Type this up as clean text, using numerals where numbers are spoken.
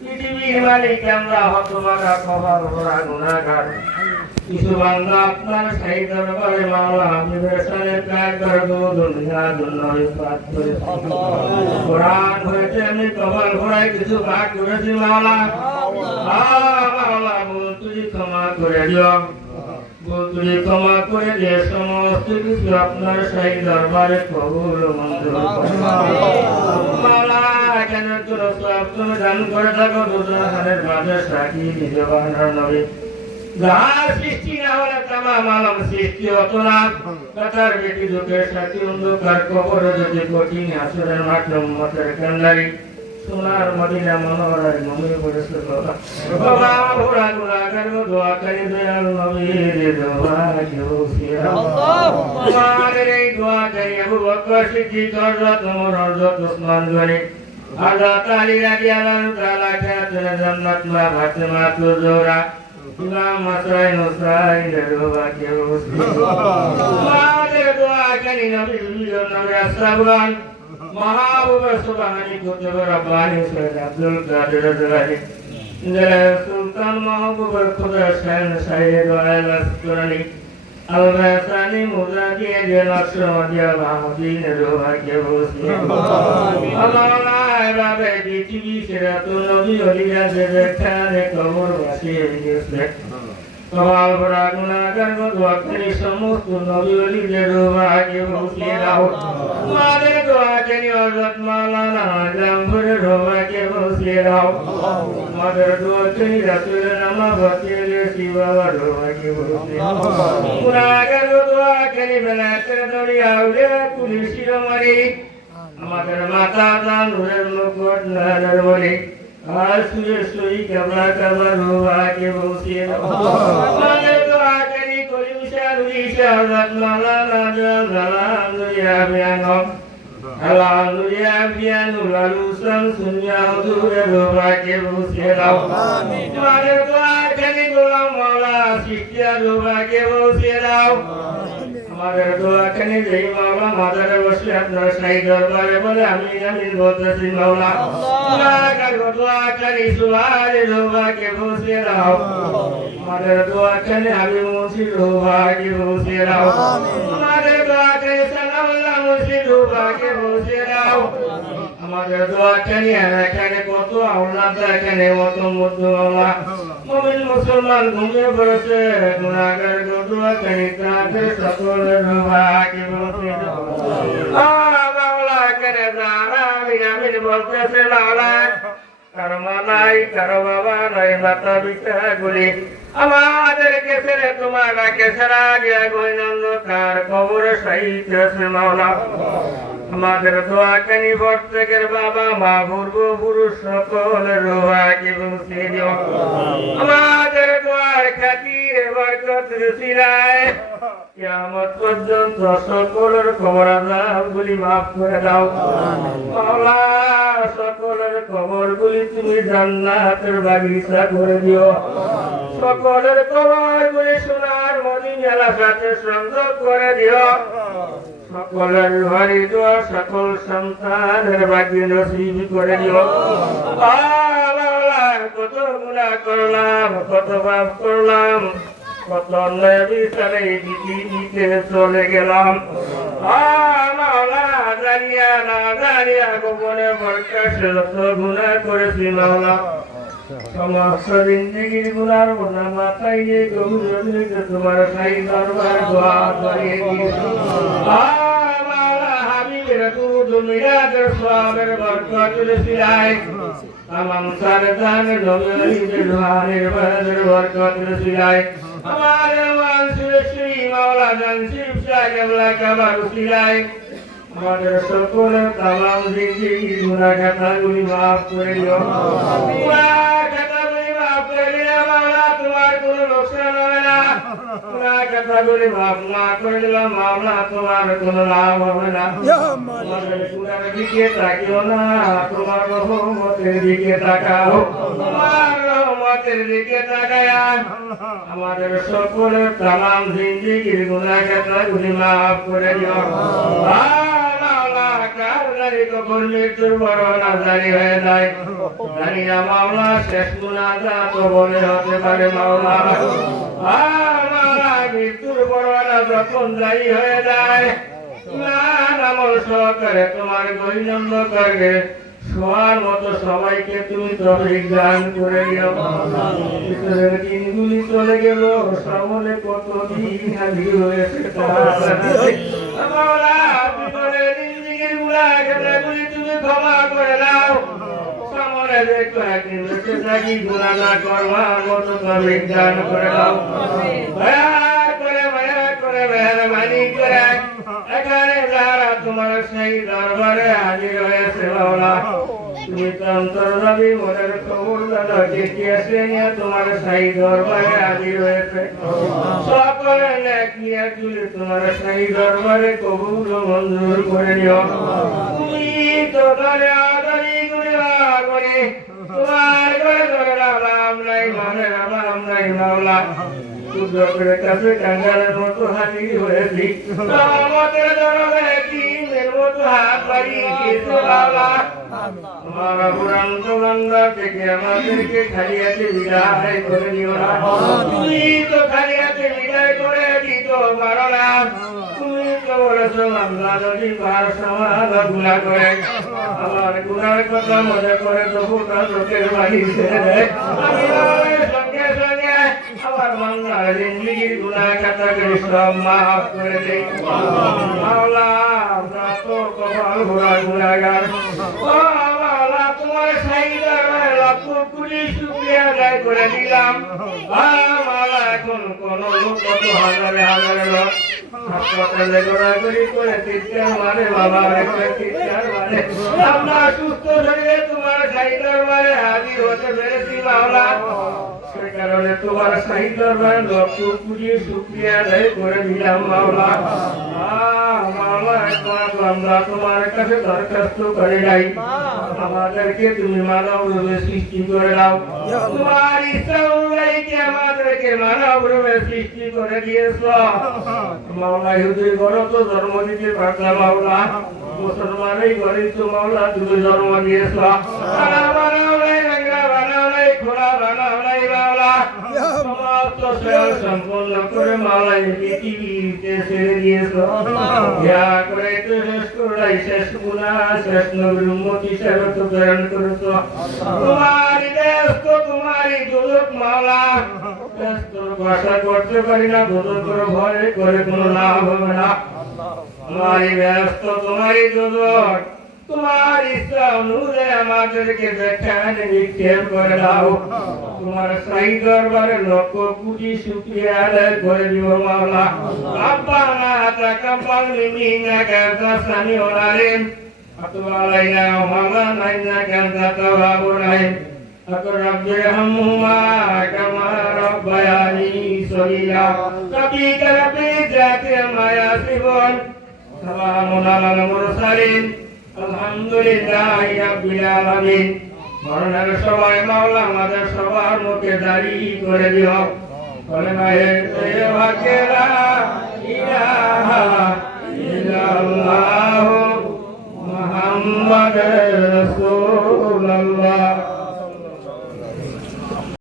পৃথিবীর মালিক আমরা হতভাগা কপাল ভরা গুনাহগার। কিছু বান্দা আপনার সেই দরবারে মাওলা হাবিবের সাথে কাজ করে দুনিয়ার জন্য ইবাদত করেছি। কোরআন হয়েছে আমি কপাল ভরায় কিছু পাঠ করেছি মাওলা। মাওলা ভুল তুই ক্ষমা করে দিও, ভুল তুই ক্ষমা করে দিয়ে সমস্ত কিছু আপনার সেই দরবারে কবুল মঞ্জুর করো মাওলা। কেন তোর সব তুমি দান করে থাকো দুজনের মাঝে সাক্ষী নিজে বানার নবী যার সৃষ্টি না হলে তামাম আলম সৃষ্টি হতো না। কথার বেটি যুগের সাথী অন্ধকার কবরে যদি কঠিন আসরের মাধ্যম মতের কান্ডারি সোনার মদিনা মনোহরায় মনে পড়েছে বাবা ভোরা গুনাহগার দোয়া করি দয়াল নবীর দোয়া জোসিরা তোমাদের এই দোয়া করি আবু বকর সিদ্দিক হযরত ওমর হযরত ওসমান গনি হযরত আলী রাদিয়াল্লাহু তাআলা খেয়াতের জান্নাত মা ফাতেমা তুজোরা ইমাম হাসান হুসাইন দোয়া জোসিরা তোমাদের দোয়া করি নবী নবী আসসালাম महाबूब सुबहानी कुतुब रब्बानी सैयद अब्दुल कादिर जिलानी सुल्तान महबूब खुदा शान सैयद वाइल अस्करानी अलवैसानी मुजादी नक्शबंदिया महदीन रोहा के बोसी अल्लाह बाबे पृथ्वी सिरात नबी ओलिया जे देखाने कबर वासी है कमाल बड़ा गुनाहगार को दुआ करी समस्त नबी वली जे रोहा के बोसी राहो मारे दुआ करी हजरत मौलाना आजम पर रोहा के बोसी राहो मदर दुआ करी रसूल नामा बतिले शिवा रोहा के बोसी गुनाहगार को दुआ करी बनाते दरिया उले पुलिस शिरोमणि আমাদের মাতা দান নূরের মুকুট নয়নের মণি আসুয়ে সই কামলা কামলা রোহা के बोसी আমাদের দোয়া করি কলিমশা রুইশা হযরত মাওলানা জালাল দুনিয়া বিয়ানো আল্লাহুয়া বিয়ানো লালুসান সুনিয়া হুজুরে রোহা के बोसी আমিন আমাদের দোয়া করি গোলাম মাওলা শিকিয়া রোহা के बोसी আমাদের দোয়া করি যেই মাওলা মাজারে বসে আপনার সেই দরবারে বলে আমিন আমিন বলতেছি মাওলা গুনাহগার দোয়া করি সুবহান রোহা के बोसी আমাদের দোয়া করি হাবিব মুর্শিদ রোহা के बोसी আমাদের দোয়া করি সালামুল্লাহ মুর্শিদ রোহা के बोसी আমাদের দোয়া করি এখানে কত আওলাদ এখানে কত মুসলমান মুমিন মুসলমান ঘুমিয়ে পড়েছে গুনাহগার দোয়া করি তাদের সকলের রোহা के बोसी মাওলা করে যারা আমিন আমিন বলতেছে মাওলা কারো মা নাই কারো বাবা নাই মাতা পিতা গুলি আমাদেরকে ছেড়ে তোমার ডাকে ছাড়া গিয়া গৈনন্দকার কবরে শহীদ হয়েছে মাওলা। আমাদের দোয়া কানি প্রত্যেকের বাবা মা পূর্বপুরুষ সকলের রোহা के बोसी দিও। আমাদের দোয়ার খাতিরে বরকত রসিলায় কিয়ামত পর্যন্ত সকলের কবর আযাবগুলি মাফ করে দাও মাওলা। সকলের কবরগুলি তুমি জান্নাতের বাগিচা করে দিও, সকলের কবরগুলি সোনার মদিনা এলাকাতে সংযোগ করে দিও, সকলের ঘরে দোয়া সকল সন্তানের ভাগ্য নসিব করে দিও। কত গুনাহ করলাম, কত পাপ করলাম, কত অন্যায় বিচারে পৃথিবীতে চলে গেলাম। মাওলা জানিয়া না জানিয়া গোপনে প্রকাশ্যে যত গুনাহ করেছি মাওলা সমস্ত জিন্দেগির গুনার বোঝা মাথায় নিয়ে গভীর তোমার সাই দরবার দোয়া করিয়ে দিয়েছি। মাওলা হাবিবের দুরূদ মিলাদের সওয়াবের বরকত রসিলায় তামাম সারদান নবীর দোয়ারের বরকত রসিলায় আমার মানসুর শ্রী মাওলা জানসিব সাহেবলা কাবার রসিলায় আমাদের সকলের তামাম জিন্দেগি গুনাহ খাতাগুলি মাফ করে দিও। গুনাহ খাতাগুলি মাফ করে দিলে মাওলা তোমার কোনো লোকসান হবে না। গুনাহ খাতাগুলি মাফ না করে দিলাম মাওলা তোমার কোনো লাভ হবে না। আমাদের গুনাহের দিকে তাকিও না, তোমার রহমতের দিকে তাকাও। তোমার রহমতের দিকে তাকায়া আমাদের সকলের তামাম জিন্দেগির গুনাহ খাতাগুলি মাফ করে দিও। জানি কখন মৃত্যুর বর্ণনা জারি হয়ে যায়, জানি না মাওলা শেষ মুনাজাত বলে হতে পারে মাওলা। মাওলা মৃত্যুর বর্ণনা যখন জারি হয়ে যায়, ইমান আমল সহকারে তোমার গৈনন্দ করবে শোয়ার মতো সবাইকে তুমি তৌফিক দান করে দিও। ভিতরের দিনগুলি চলে গেল, সামনে কত দিন হাজির হয়েছে মাওলা, ভিতরের জিন্দেগির গুনাহগুলি তুমি ক্ষমা করে দাও। সামনে যে কয়েকদিন বেঁচে থাকি গুনাহ না করবার মতো তৌফিক দান করে দাও। মায়া করে মেহরবানি করে এখানে যারা তোমার সেই দরবারে হাজির হয়েছে মাওলা, তুমি তো অন্তর্যামী মনের খবর দাদা দেখিয়েছে নিয়ে তোমার সেই দরবারে হাজির হয়েছে। সকলের নেক নিয়াতগুলি তোমার সেই দরবারে কবুল ও মঞ্জুর করে নিও। তুমি তো ধরে আদরি গুণগান করি তোমার ঘরে ধরে রাম নাই মানে রাম নাই মাওলা, কুদরতের কাছে কাঙ্গালের মতো হাজির হয়েছি, আমাদের দরবারে দিনের মতো হাত বাড়িয়ে দিয়েছে মাওলা। তোমার অফুরন্ত বান্দা থেকে আমাদেরকে খালি হাতে বিদায় করে দিও না। তুমি তো খালি হাতে বিদায় করে দিতে পারো না। তুমি তো বলেছো বান্দা যদি পার সমাজ গুনাহ করে, আমার গুনার কথা মনে করে তবু তার চোখের বাড়ি ছেড়ে দেয়, আমি সঙ্গে সঙ্গে আমার বান্দার জিন্দেগির গুনাহ খাতাকে সব মাফ করে দেই মাওলা। আমরা তো কপাল ভরা গুনাহগার, ও মাওলা তোমার সেই দরবারে লাখ কোটি শুকরিয়া আদায় করে দিলাম। মাওলা এখন কোন লোক কত হাজারে হাজারে লোক হাসপাতালে ঘোরাঘুরি করে চিৎকার মারে বাবা, চিৎকার মারে, আমরা সুস্থ শরীরে তোমার সেই দরবারে হাজির হতে পেরেছি মাওলা। সে কারণে তোমার সেই দরবারে লক্ষ কোটি শুকরিয়া আদায় করে দিলাম মাওলা। মাওলা আমরা তোমার কাছে দরখাস্ত করে নাই, আমাদেরকে তুমি মানব রূপে সৃষ্টি করে দাও। তোমার ইচ্ছা অনুযায়ী আমাদেরকে মানব রূপে সৃষ্টি করে দিয়েছ মাওলা। ইহুদির ঘরে তো জন্ম দিতে পারত না মাওলা, মুসলমানের ঘরে তো মাওলা তুমি জন্ম দিয়েছ। সম্পন্ন করে মাওলা পৃথিবীতে ছেড়ে দিয়েছ। শেষ গুনাহ শেষ নবীর উম্মত হিসেবে তো প্রেরণ করেছ। তোমারই দেশ তো তোমারই দুদক মাওলা, তোর ভাষা করতে পারি না, দুদকের ভয় করে কোনো লাভ হবে না। তোমারই ব্যস্ত তোমারই দুদক, তোমার ইচ্ছা অনুযায়ী আমাদেরকে যেখানে নিক্ষেপ করে দাও। তোমার সেই দরবারে লক্ষ কোটি শুকরিয়া আদায় করে দিব মাওলা। রব্বানা তাকাব্বাল মিন্না সামিউল আলিম وتب علينا ومولانا إنك أنت التواب الرحيم وقل رب ارحمهما كما ربياني صغيرا ربك رب العزة عما يصفون سلام على المرسلين الحمد لله رب العالمين। মরণের সময় মাওলা আমাদের সবার মুখে দাঁড়ি করে দিও কলেমায়ে তৈয়বা কে লা ইলাহা ইল্লাল্লাহু মুহাম্মাদুর